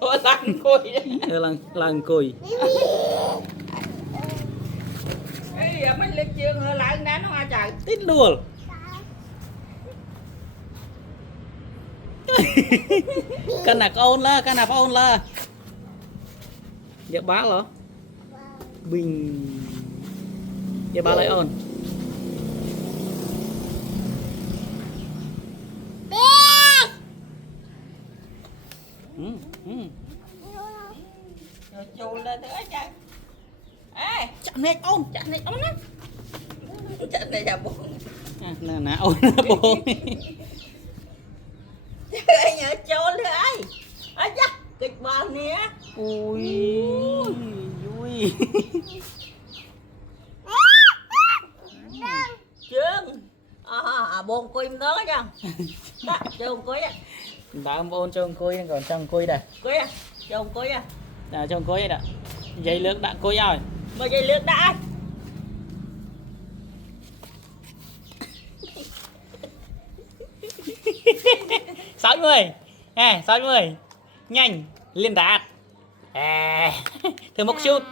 Ủa lăng cùi. Lăng cùi. Ê giờ mấy lịch trường rồi lại đá nó hoa trời. Tít luôn. Căn nạc ôn la, căn nạc ôn la. Dạ bá lắm. Bình. Dạ bá lại ôn. Rồi chùi lên nữa trời. Ê Chặt này ôn á. chết này là buồn. Nè ôn bố. Chơi nhờ chôn đi ai. Ở chắc kịch bản nè. Ui. Ui. Trương. Buồn quên đó nha. Đó, trương cuối á. Đã ôn cho cùi còn trong cùi đây. Cuối á. Trương cuối á. À, trong cùi đây. Dây nước đã cùi rồi. Mà dây lướt đã. 60. Nè, 60. Nhanh, liên đạt. À, thử một chút.